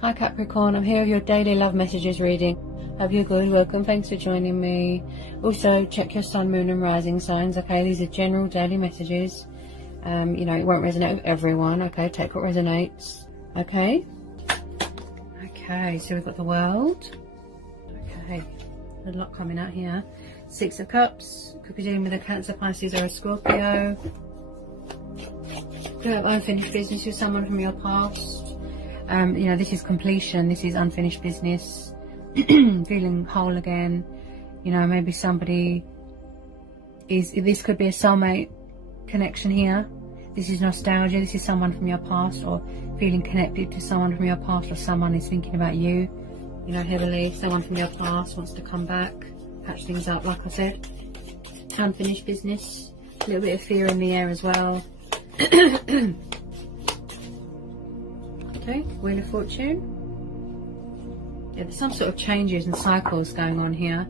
Hi Capricorn, I'm here with your daily love messages reading. Hope you're good, welcome, thanks for joining me. Also, check your sun, moon and rising signs, okay? These are general daily messages. You know, it won't resonate with everyone, okay? Take what resonates, okay? Okay, so we've got the World. Okay, a lot coming out here. Six of Cups, could be dealing with a Cancer, Pisces or a Scorpio. Could have unfinished business with someone from your past. You know, this is completion, this is unfinished business, feeling whole again. You know, maybe somebody this could be a soulmate connection here. This is nostalgia, this is someone from your past, or feeling connected to someone from your past, or someone is thinking about you, you know, heavily. Someone from your past wants to come back, patch things up, like I said. Unfinished business, a little bit of fear in the air as well. Okay, Wheel of Fortune. Yeah, there's some sort of changes and cycles going on here.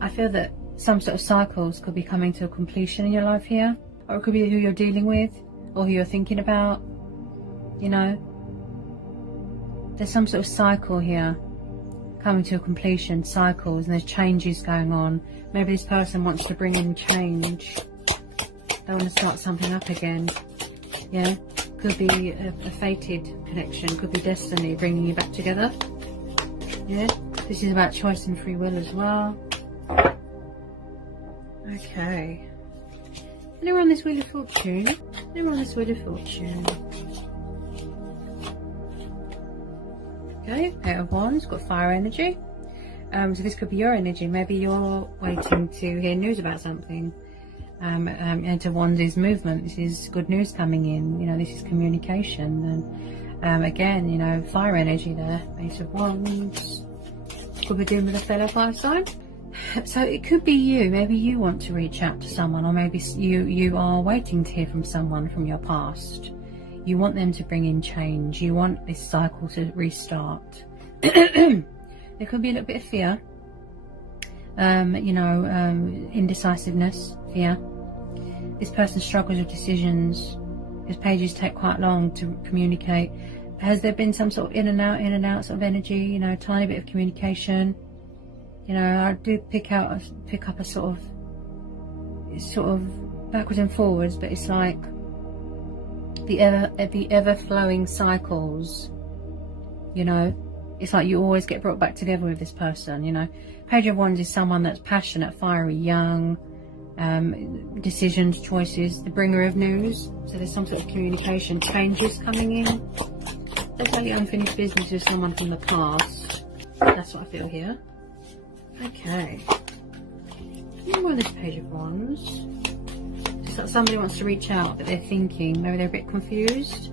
I feel that some sort of cycles could be coming to a completion in your life here, or it could be who you're dealing with or who you're thinking about. You know, there's some sort of cycle here coming to a completion, cycles, and there's changes going on. Maybe this person wants to bring in change. They want to start something up again. Yeah, could be a fated connection, could be destiny bringing you back together. Yeah, this is about choice and free will as well. Okay. Anyone on this Wheel of Fortune? Anyone on this Wheel of Fortune? Okay, Eight of Wands, got fire energy. So this could be your energy. Maybe you're waiting to hear news about something. Eight of Wands is movement. This is good news coming in. You know, this is communication. And again, you know, fire energy there. Ace of Wands. Could be dealing with a fellow fire sign. So it could be you. Maybe you want to reach out to someone, or maybe you are waiting to hear from someone from your past. You want them to bring in change. You want this cycle to restart. There could be a little bit of fear. You know, indecisiveness, fear. This person struggles with decisions. His pages take quite long to communicate. Has there been some sort of in and out sort of energy? You know, tiny bit of communication. You know, I do pick up a sort of backwards and forwards, but it's like the ever flowing cycles. You know, it's like you always get brought back together with this person. You know, Page of Wands is someone that's passionate, fiery, young. Decisions, choices, the bringer of news. So there's some sort of communication, changes coming in. There's only unfinished business with someone from the past. That's what I feel here. Okay. More on this Page of Wands. Just like somebody wants to reach out, but they're thinking. Maybe they're a bit confused.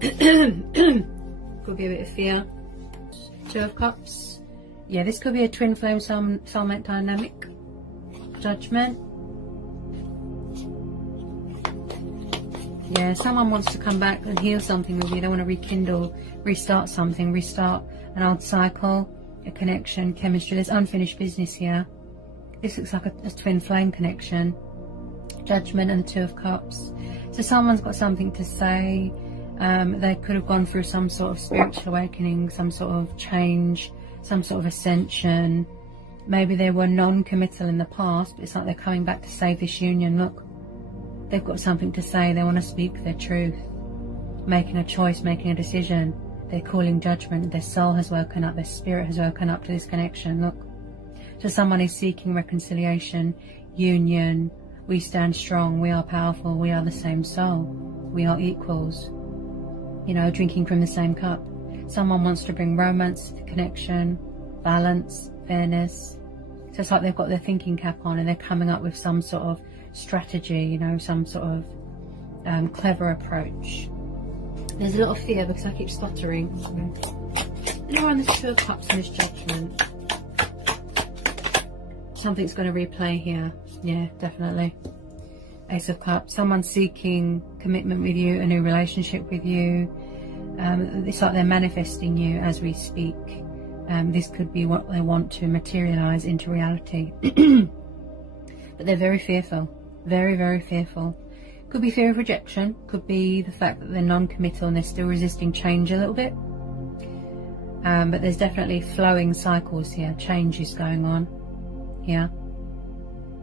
Could be a bit of fear. Two of Cups. Yeah, this could be a twin flame soulmate dynamic. Judgment. Yeah, someone wants to come back and heal something with you. They want to rekindle, restart something, restart an old cycle, a connection, chemistry. There's unfinished business here. This looks like a twin flame connection. Judgment and the Two of Cups. So someone's got something to say. They could have gone through some sort of spiritual awakening, some sort of change, some sort of ascension. Maybe they were non-committal in the past, but it's like they're coming back to save this union. Look. They've got something to say. They want to speak their truth, making a choice, making a decision. They're calling judgment. Their soul has woken up. Their spirit has woken up to this connection. Look, so someone is seeking reconciliation, union. We stand strong. We are powerful. We are the same soul. We are equals. You know, drinking from the same cup. Someone wants to bring romance, connection, balance, fairness. So it's like they've got their thinking cap on and they're coming up with some sort of strategy, you know, some sort of clever approach. There's a lot of fear because I keep stuttering. And around this Two of Cups and this Judgment. Something's going to replay here. Yeah, definitely. Ace of Cups. Someone's seeking commitment with you, a new relationship with you. It's like they're manifesting you as we speak. This could be what they want to materialize into reality. But they're very fearful. Very, very fearful. Could be fear of rejection. Could be the fact that they're non-committal and they're still resisting change a little bit. But there's definitely flowing cycles here, changes going on here.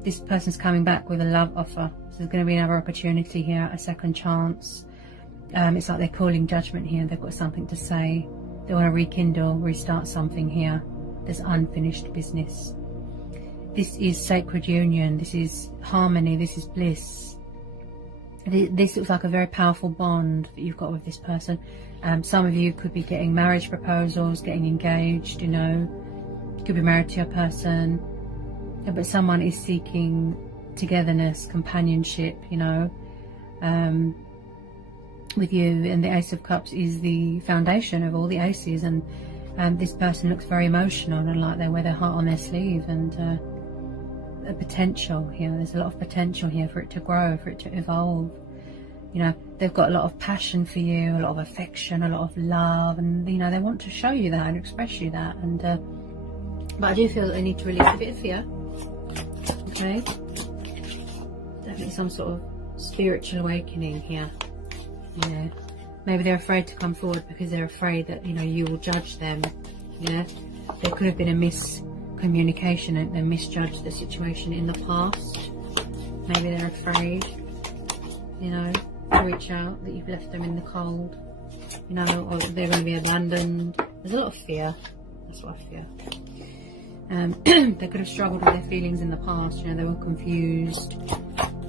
This person's coming back with a love offer. So there's going to be another opportunity here, a second chance. It's like they're calling judgment here. They've got something to say. They want to rekindle, restart something here. There's unfinished business. This is sacred union. This is harmony. This is bliss. This looks like a very powerful bond that you've got with this person. Some of you could be getting marriage proposals, getting engaged, you know. You could be married to your person. But someone is seeking togetherness, companionship, you know, with you. And the Ace of Cups is the foundation of all the aces. And this person looks very emotional and like they wear their heart on their sleeve. And a potential here. There's a lot of potential here for it to grow, for it to evolve. You know, they've got a lot of passion for you, a lot of affection, a lot of love. And, you know, they want to show you that and express you that. And but I do feel that they need to release a bit of fear. Okay, definitely some sort of spiritual awakening here. Yeah, maybe they're afraid to come forward because they're afraid that, you know, you will judge them. Yeah, there could have been a miscommunication and they misjudged the situation in the past. Maybe they're afraid, you know, to reach out, that you've left them in the cold, you know, or they're going to be abandoned. There's a lot of fear. That's what I fear. They could have struggled with their feelings in the past, you know, they were confused,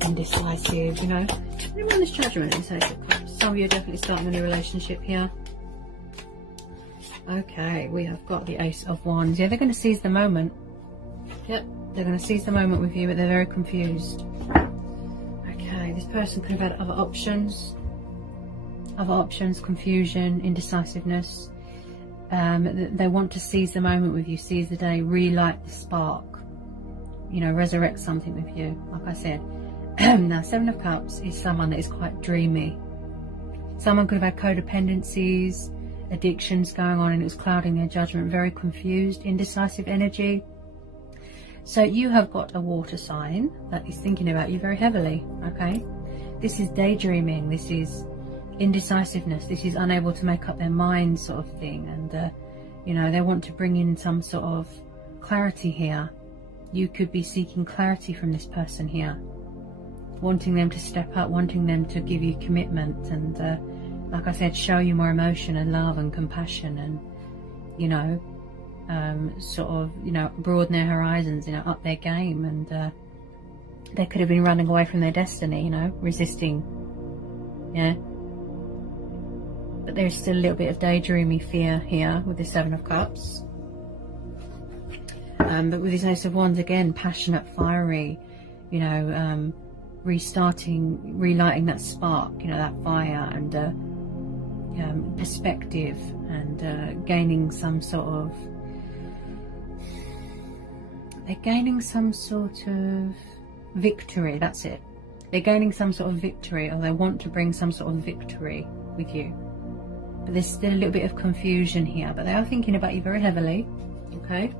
indecisive, you know. Remember this judgment in Ace of Cups. Some of you are definitely starting a new relationship here. Okay, we have got the Ace of Wands. Yeah, they're going to seize the moment. Yep, they're going to seize the moment with you, but they're very confused. Okay, this person could have had other options, confusion, indecisiveness. They want to seize the moment with you, seize the day, relight the spark, you know, resurrect something with you, like I said. Now, Seven of Cups is someone that is quite dreamy. Someone could have had codependencies, addictions going on, and it was clouding their judgment, very confused, indecisive energy. So you have got a water sign that is thinking about you very heavily, okay? This is daydreaming, this is indecisiveness, this is unable to make up their mind sort of thing. And you know, they want to bring in some sort of clarity here. You could be seeking clarity from this person here, wanting them to step up, wanting them to give you commitment and like I said, show you more emotion and love and compassion, and you know, sort of, you know, broaden their horizons, you know, up their game. And they could have been running away from their destiny, you know, resisting. Yeah, but there's still a little bit of daydreamy fear here with the Seven of Cups. But with this Ace of Wands, again, passionate, fiery, you know, restarting, relighting that spark, you know, that fire, and perspective, and gaining some sort of, they're gaining some sort of victory. That's it. They're gaining some sort of victory, or they want to bring some sort of victory with you. But there's still a little bit of confusion here, but they are thinking about you very heavily. Okay,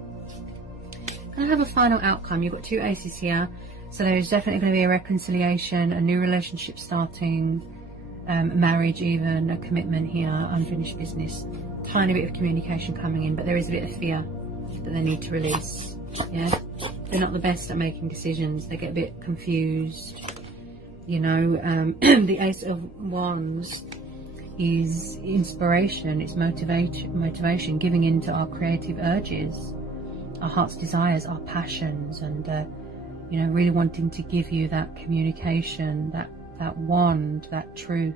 can I have a final outcome? You've got two aces here, so there's definitely going to be a reconciliation, a new relationship starting, marriage even, a commitment here, unfinished business, tiny bit of communication coming in, but there is a bit of fear that they need to release. Yeah, they're not the best at making decisions, they get a bit confused, you know. The Ace of Wands is inspiration, it's motivation, giving in to our creative urges, our heart's desires, our passions, and you know, really wanting to give you that communication, that wand, that truth,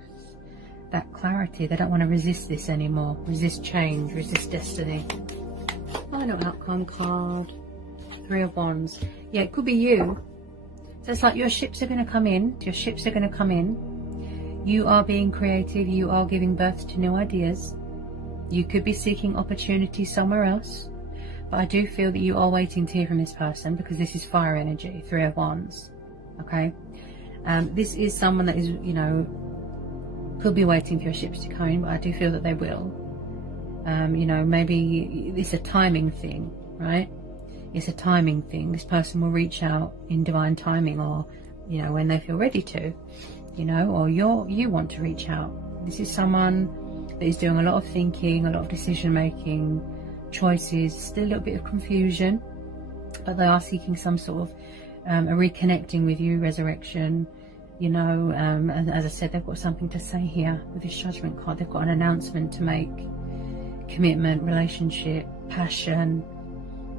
that clarity. They don't want to resist this anymore, resist change, resist destiny. Final outcome card, Three of Wands. Yeah, it could be you. So it's like your ships are going to come in, your ships are going to come in. You are being creative, you are giving birth to new ideas. You could be seeking opportunity somewhere else, but I do feel that you are waiting to hear from this person, because this is fire energy, Three of Wands. Okay, this is someone that is, you know, could be waiting for your ships to come in, but I do feel that they will. You know, maybe it's a timing thing, right? It's a timing thing. This person will reach out in divine timing, or you know, when they feel ready to, you know, or you want to reach out. This is someone that he's doing a lot of thinking, a lot of decision making, choices, still a little bit of confusion, but they are seeking some sort of a reconnecting with you, resurrection, you know. And as I said, they've got something to say here with this Judgment card. They've got an announcement to make, commitment, relationship, passion,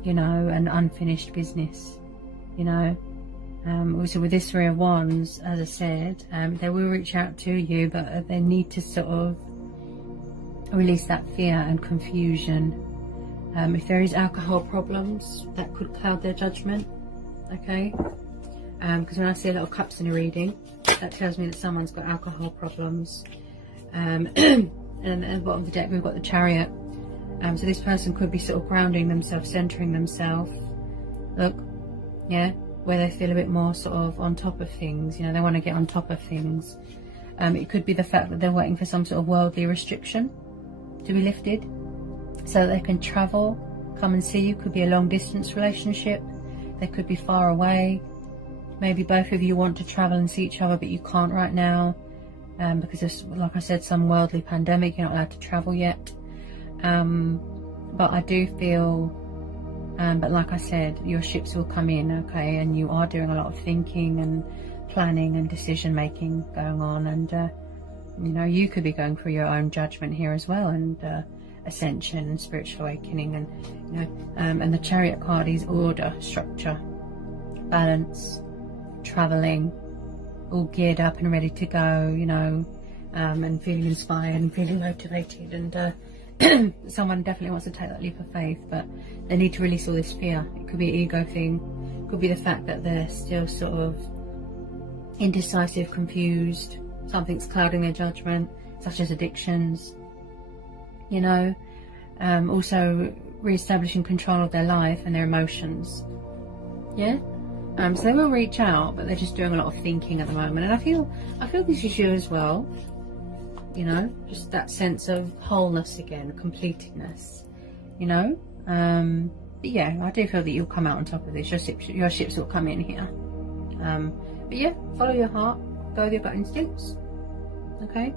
you know, and unfinished business, you know. Also with this Three of Wands, as I said, they will reach out to you, but they need to sort of release that fear and confusion. If there is alcohol problems, that could cloud their judgment, okay? Because when I see a lot of cups in a reading, that tells me that someone's got alcohol problems. And at the bottom of the deck, we've got the Chariot. So this person could be sort of grounding themselves, centering themselves. Look, yeah, where they feel a bit more sort of on top of things. You know, they want to get on top of things. It could be the fact that they're waiting for some sort of worldly restriction to be lifted, so that they can travel, come and see you. Could be a long distance relationship. They could be far away. Maybe both of you want to travel and see each other, but you can't right now, because there's, like I said, some worldly pandemic. You're not allowed to travel yet. But I do feel, but like I said, your ships will come in, okay, and you are doing a lot of thinking and planning and decision making going on, and you know, you could be going through your own judgment here as well, and ascension and spiritual awakening, and you know, and the Chariot card is order, structure, balance, traveling, all geared up and ready to go, you know, and feeling inspired and feeling motivated, and someone definitely wants to take that leap of faith, but they need to release all this fear. It could be an ego thing, it could be the fact that they're still sort of indecisive, confused, something's clouding their judgment, such as addictions, you know. Also re-establishing control of their life and their emotions, yeah. So they will reach out, but they're just doing a lot of thinking at the moment, and I feel this is you as well, you know, just that sense of wholeness again, completeness, you know. But yeah, I do feel that you'll come out on top of this. Your ships will come in here. But yeah, follow your heart, go with your gut instincts, okay.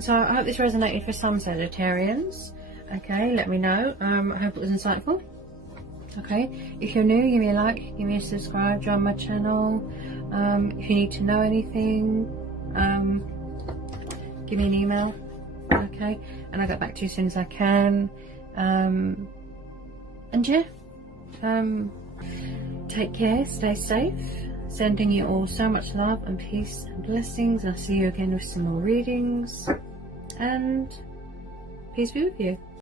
So I hope this resonated for some Sagittarians, okay. Let me know. I hope it was insightful. Okay, if you're new, give me a like, give me a subscribe, join my channel. If you need to know anything, give me an email, okay, and I'll get back to you as soon as I can. And yeah, take care, stay safe, sending you all so much love and peace and blessings. I'll see you again with some more readings, and peace be with you.